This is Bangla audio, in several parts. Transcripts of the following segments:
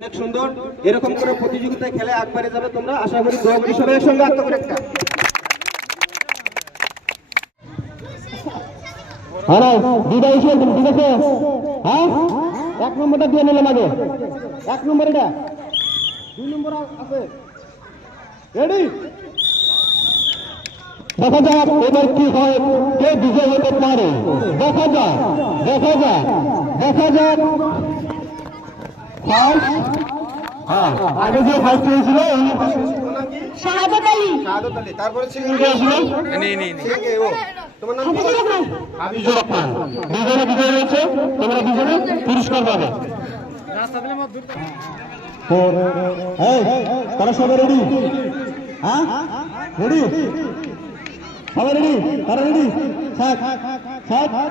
অনেক সুন্দর। এরকম করে প্রতিযোগিতায় খেলে একবারে যাবে তোমরা। আশা করি দোয়া সবাই সঙ্গে আত্ম করে একটা হ্যাঁ বিদায় এসে ঠিক আছে? হ্যাঁ? এক নম্বরটা দিয়ে নিলাম আগে। এক নম্বর এটা। দুই নম্বর আছে। রেডি দেখা যাক এবার কি হয়, কে বিজয় হতে পারে। দেখা যাক দেখা যাক দেখা যাক। হ্যাঁ আগে যে ফার্স্ট হয়েছিল শাহাদাত আলী। শাহাদত আলী তারপরে তোমার নাম কি? হাফিজুর রহমান। দুজনে বিজয় হয়েছে তোমরা দুজনে পুরস্কার পাবে। এই, তারা সবাই রেডি হ্যাঁ? রেডি সবাই রেডি তারা রেডি থাক থাক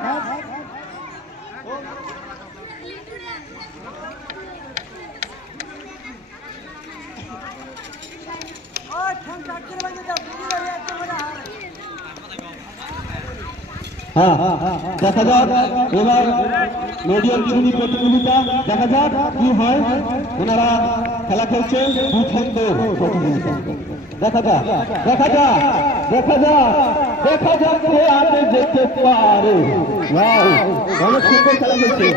হ্যাঁ দেখা যাক। এবার মিডিয়াম বিরোধী প্রতিযোগিতা। দেখা যাক কি হয়। ওনারা খেলা খেলছে দু প্রতিযোগিতা। দেখা যাক। দেখা যাক। দেখা যাক। দেখা যাক আগে যেতে পারে। অনেক সুন্দর খেলা খেলছে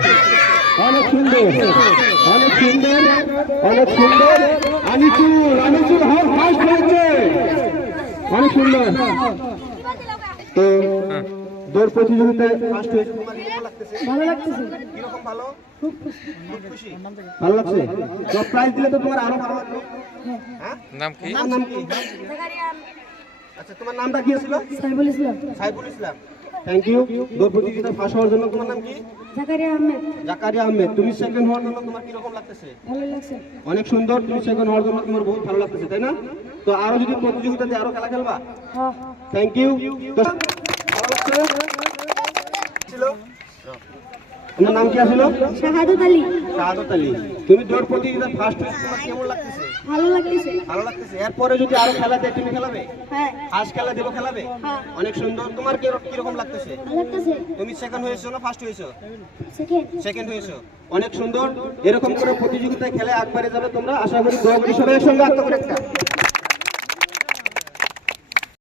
অনেক সুন্দর। অনেক সুন্দর। অনেক সুন্দর। আনিচুর আনিচুর হল ফার্স্ট হয়েছে। অনেক সুন্দর। তো দৌড় প্রতিযোগিতায় ফার্স্ট হয়েছে তোমার লাগতেছে ভালো লাগতেছে। কীরকম ভালো? খুব খুশি। ভালো লাগছে? তো প্রাইজ দিলে তো তোমার আরও ভালো লাগবে। হ্যাঁ। নাম কি? নাম কি? আচ্ছা তোমার নামটা কি ছিল? সাইবুল ইসলাম। সাইফুল ইসলাম। থ্যাংক ইউ দৌড় প্রতিযোগিতায় ফার্স্ট হওয়ার জন্য তোমার নাম কি? জাকারিয়া আহমেদ। জাকারিয়া আহমেদ। তুমি সেকেন্ড হওয়ার জন্য তোমার কীরকম লাগতেছে? ভালো লাগছে। অনেক সুন্দর। তুমি সেকেন্ড হওয়ার জন্য তোমার বহুত ভালো লাগতেছে তাই না? তো আরও যদি প্রতিযোগিতাতে আরও খেলা খেলবা? হ্যাঁ। থ্যাংক ইউ তোমার নাম কি ছিল শাহাদাত আলী। শাহাদত আলী। তুমি দৌড় প্রতিযোগিতা ফার্স্ট হয়েছে তোমার কেমন লাগতেছে? ভালো লাগতেছে। ভালো লাগতেছে। এরপরে যদি আরও খেলা দেয় তুমি খেলাবে? হ্যাঁ। আজ খেলা দেবো খেলাবে? হ্যাঁ। অনেক সুন্দর। তোমার কি- কীরকম লাগতেছে? লাগতেছে। তুমি সেকেন্ড হয়েছো না ফার্স্ট হয়েছো? সেকেন্ড সেকেন্ড হয়েছো। অনেক সুন্দর। এরকম করে প্রতিযোগিতায় খেলে একবারে যাবে তোমরা। আশা করি সবাই সঙ্গে আত্ম করে একটা